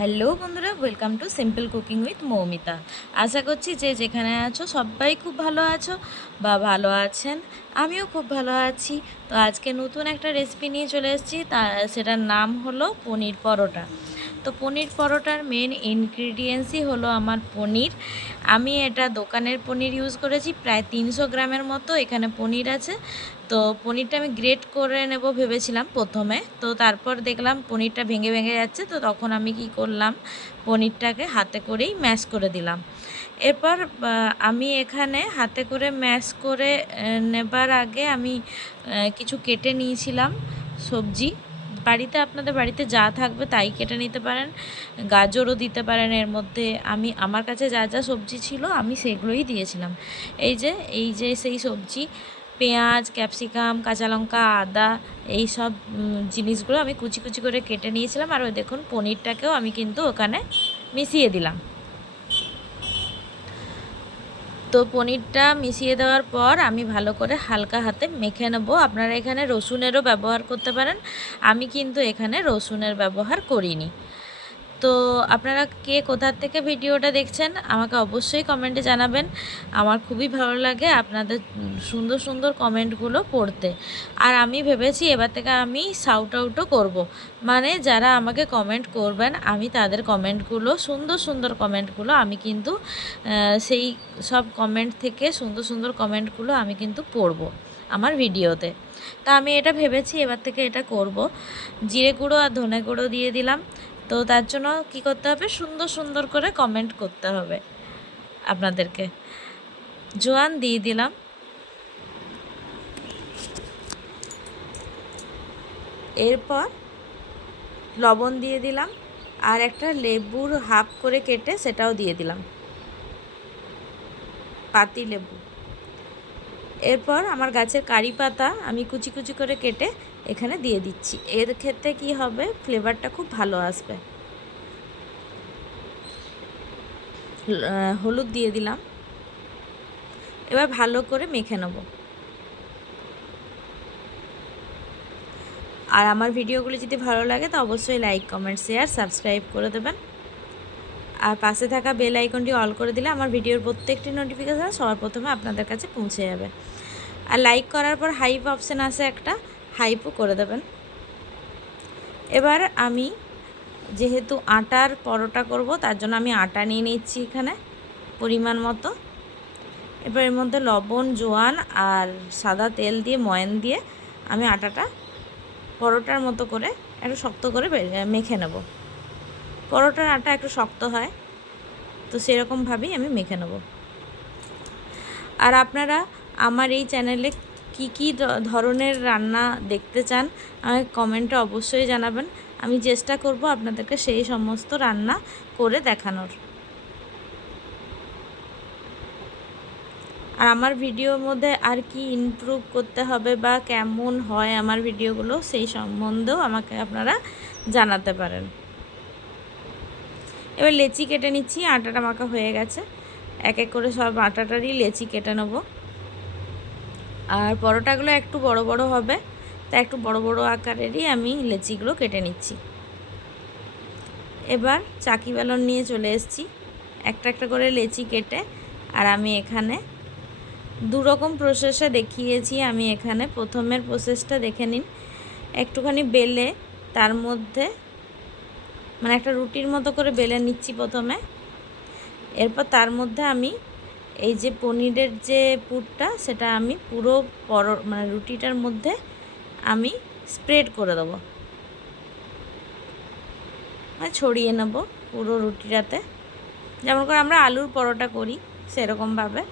Hello বন্ধুরা, welcome to simple cooking with Moumita. আশা করছি যে যেখানে আছো সবাই খুব ভালো আছো বা ভালো আছেন। আমিও খুব ভালো আছি। তো আজকে নতুন একটা রেসিপি নিয়ে চলে এসেছি, সেটার নাম হলো পনির পরোটা। তো পনির পরোটার মেন ইনগ্রিডিয়েন্টসই হলো আমার পনির। আমি এটা দোকানের পনির ইউজ করেছি, প্রায় 300 গ্রামের মতো এখানে পনির আছে। তো পনিরটা আমি গ্রেট করে নেব ভেবেছিলাম প্রথমে, তো তারপর দেখলাম পনিরটা ভেঙে ভেঙে যাচ্ছে। তো তখন আমি কি করলাম, পনিরটাকে হাতে করেই ম্যাশ করে দিলাম। এরপর আমি এখানে হাতে করে ম্যাশ করে নেবার আগে আমি কিছু কেটে নিয়েছিলাম সবজি। বাড়িতে আপনাদের বাড়িতে যা থাকবে তাই কেটে নিতে পারেন, গাজরও দিতে পারেন এর মধ্যে। আমার কাছে যা যা সবজি ছিল আমি সেগুলোই দিয়েছিলাম। এই যে সেই সবজি, পেঁয়াজ, ক্যাপসিকাম, কাঁচা লঙ্কা, আদা, এই সব জিনিসগুলো আমি কুচি কুচি করে কেটে নিয়েছিলাম। আর ওই দেখুন পনিরটাকেও আমি কিন্তু ওখানে মিশিয়ে দিলাম। তো পনিরটা মিশিয়ে দেওয়ার পর আমি ভালো করে হালকা হাতে মেখে নেব। আপনারা এখানে রসুনেরও ব্যবহার করতে পারেন, আমি কিন্তু এখানে রসুনের ব্যবহার করিনি। তো আপনারা কে কোথার থেকে ভিডিওটা দেখছেন আমাকে অবশ্যই কমেন্টে জানাবেন। আমার খুবই ভালো লাগে আপনাদের সুন্দর সুন্দর কমেন্টগুলো পড়তে। আর আমি ভেবেছি এবার থেকে আমি শাউট আউটও করব, মানে যারা আমাকে কমেন্ট করবেন আমি তাদের কমেন্টগুলো, সুন্দর সুন্দর কমেন্টগুলো আমি কিন্তু সেই সব কমেন্ট থেকে সুন্দর সুন্দর কমেন্টগুলো আমি কিন্তু পড়ব আমার ভিডিওতে। তা আমি এটা ভেবেছি এবার থেকে এটা করব। জিরে গুঁড়ো আর ধনে গুঁড়ো দিয়ে দিলাম। তো তার জন্য কী করতে হবে, সুন্দর সুন্দর করে কমেন্ট করতে হবে আপনাদেরকে। জোয়ান দিয়ে দিলাম। এরপর লবণ দিয়ে দিলাম, আর একটা লেবুর হাফ করে কেটে সেটাও দিয়ে দিলাম, পাতি লেবু। এরপর আমার গাছের কারি পাতা আমি কুচি কুচি করে কেটে এখানে দিয়ে দিচ্ছি। এর ক্ষেত্রে কি হবে, ফ্লেভারটা খুব ভালো আসবে। হলুদ দিয়ে দিলাম। এবার ভালো করে মেখে নেব। আর আমার ভিডিওগুলি যদি ভালো লাগে তো অবশ্যই লাইক, কমেন্ট, শেয়ার, সাবস্ক্রাইব করে দেবেন। আর পাশে থাকা বেল আইকনটি অল করে দিলে আমার ভিডিওর প্রত্যেকটি নোটিফিকেশান সবার প্রথমে আপনাদের কাছে পৌঁছে যাবে। আর লাইক করার পর হাইপ অপশান আছে একটা, হাইপও করে দেবেন। এবার আমি যেহেতু আটার পরোটা করব তার জন্য আমি আটা নিয়ে নিচ্ছি এখানে পরিমাণ মতো। এবার এর মধ্যে লবণ, জোয়ান আর সাদা তেল দিয়ে ময়ান দিয়ে আমি আটাটা পরোটার মতো করে একটু শক্ত করে মেখে নেব। পরোটার আটা একটু শক্ত হয়, তো সেরকমভাবেই আমি মেখে নেব। আর আপনারা আমার এই চ্যানেলে কি কি ধরনের রান্না দেখতে চান আমাকে কমেন্টে অবশ্যই জানাবেন। আমি চেষ্টা করব আপনাদেরকে সেই সমস্ত রান্না করে দেখানোর। আর আমার ভিডিওর মধ্যে আর কি ইমপ্রুভ করতে হবে বা কেমন হয় আমার ভিডিওগুলো, সেই সম্বন্ধেও আমাকে আপনারা জানাতে পারেন। এবার লেচি কেটে নিচ্ছি। আটাটা মাখা হয়ে গেছে, এক এক করে সব আটাটারই লেচি কেটে নেব। আর পরোটাগুলো একটু বড় বড় হবে, তা একটু বড় বড় আকারেরই আমি লেচিগুলো কেটে নিচ্ছি। এবার চাকি বেলন নিয়ে চলে এসেছি, একটা একটা করে লেচি কেটে। আর আমি এখানে দু রকম প্রসেসে দেখিয়েছি। আমি এখানে প্রথমের প্রসেসটা দেখে নিন। একটুখানি বেলে তার মধ্যে, মানে একটা রুটির মতো করে বেলে নিচ্ছি প্রথমে। এরপর তার মধ্যে আমি এই যে পনিরের যে পুরটা সেটা আমি পুরো মানে রুটিটার মধ্যে আমি স্প্রেড করে দেবো, মানে ছড়িয়ে নেব পুরো রুটিটাতে, যেমন করে আমরা আলুর পরোটা করি সেরকমভাবে।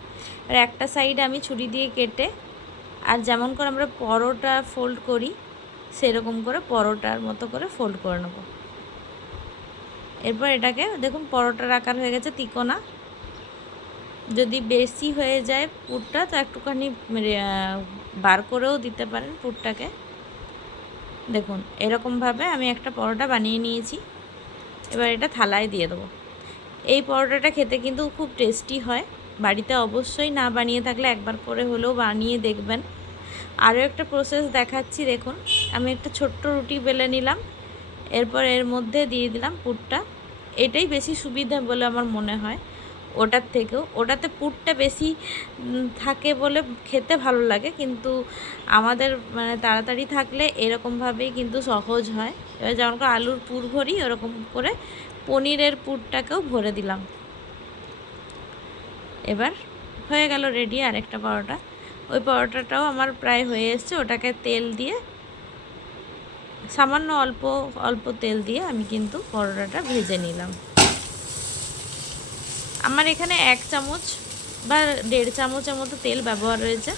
আর একটা সাইড আমি ছুরি দিয়ে কেটে, আর যেমন করে আমরা পরোটা ফোল্ড করি সেরকম করে পরোটার মতো করে ফোল্ড করে নেব। এরপর এটাকে দেখুন পরোটার আকার হয়ে গেছে, তিকোনা। যদি বেশি হয়ে যায় পুরটা তো একটুখানি বার করেও দিতে পারেন পুরটাকে। দেখুন এরকমভাবে আমি একটা পরোটা বানিয়ে নিয়েছি। এবার এটা থালায় দিয়ে দেবো। এই পরোটাটা খেতে কিন্তু খুব টেস্টি হয়। বাড়িতে অবশ্যই না বানিয়ে থাকলে একবার করে হলেও বানিয়ে দেখবেন। আরও একটা প্রসেস দেখাচ্ছি, দেখুন আমি একটা ছোট্ট রুটি বেলে নিলাম। এরপর এর মধ্যে দিয়ে দিলাম পুরটা। এটাই বেশি সুবিধা বলে আমার মনে হয় ওটার থেকেও। ওটাতে পুরটা বেশি থাকে বলে খেতে ভালো লাগে, কিন্তু আমাদের মানে তাড়াতাড়ি থাকলে এরকমভাবেই কিন্তু সহজ হয়। এবার যেমন করে আলুর পুর ভরি, ওরকম করে পনিরের পুরটাকেও ভরে দিলাম। এবার হয়ে গেল রেডি আরেকটা পরোটা। ওই পরোটাটাও আমার প্রায় হয়ে এসছে। ওটাকে তেল দিয়ে, সামান্য অল্প অল্প তেল দিয়ে আমি কিন্তু পরোটাটা ভেজে নিলাম। আমার এখানে 1 চামচ বা 1.5 চামচের মতো তেল ব্যবহার হয়েছে।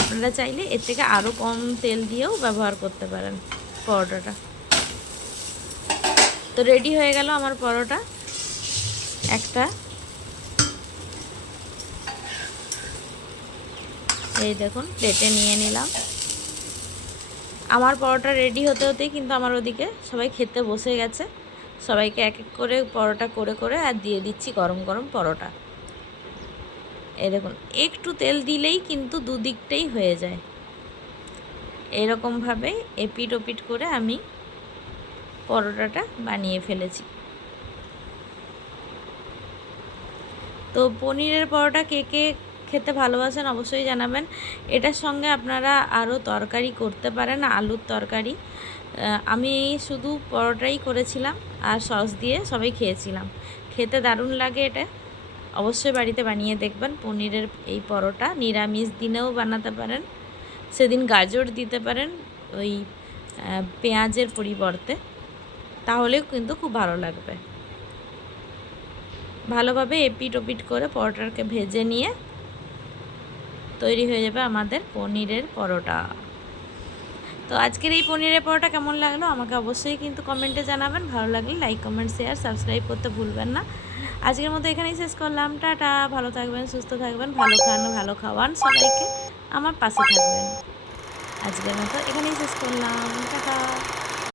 আপনারা চাইলে এর থেকে আরও কম তেল দিয়েও ব্যবহার করতে পারেন পরোটাটা। তো রেডি হয়ে গেল আমার পরোটা একটা। এই দেখুন প্লেটে নিয়ে নিলাম। আমার পরোটা রেডি হতে হতেই কিন্তু আমার ওদিকে সবাই খেতে বসে গেছে। সবাইকে এক এক করে পরোটা করে করে আর দিয়ে দিচ্ছি গরম গরম পরোটা। এই দেখুন একটু তেল দিলেই কিন্তু দুদিকটাই হয়ে যায়। এরকমভাবে এপিট ওপিট করে আমি পরোটাটা বানিয়ে ফেলেছি। তো পনিরের পরোটা কে কে খেতে ভালোবাসেন অবশ্যই জানাবেন। এটার সঙ্গে আপনারা আরও তরকারি করতে পারেন, আলুর তরকারি। আমি শুধু পরোটাই করেছিলাম আর সস দিয়ে সবাই খেয়েছিলাম। খেতে দারুণ লাগে এটা। অবশ্যই বাড়িতে বানিয়ে দেখবেন পনিরের এই পরোটা। নিরামিষ দিনেও বানাতে পারেন, সেদিন গাজর দিতে পারেন ওই পেঁয়াজের পরিবর্তে, তাহলেও কিন্তু খুব ভালো লাগবে। ভালোভাবে এপিট ওপিট করে পরোটাকে ভেজে নিয়ে তৈরি হয়ে যাবে আমাদের পনিরের পরোটা। তো আজকের এই পনিরের পরোটা কেমন লাগলো আমাকে অবশ্যই কিন্তু কমেন্টে জানাবেন। ভালো লাগলে লাইক, কমেন্ট, শেয়ার, সাবস্ক্রাইব করতে ভুলবেন না। আজকের মতো এখানেই শেষ করলাম। টাটা। ভালো থাকবেন, সুস্থ থাকবেন, ভালো খান, ভালো খাওয়ান, সবাইকে আমার পাশে থাকবেন। আজকের মতো এখানেই শেষ করলাম। টাটা।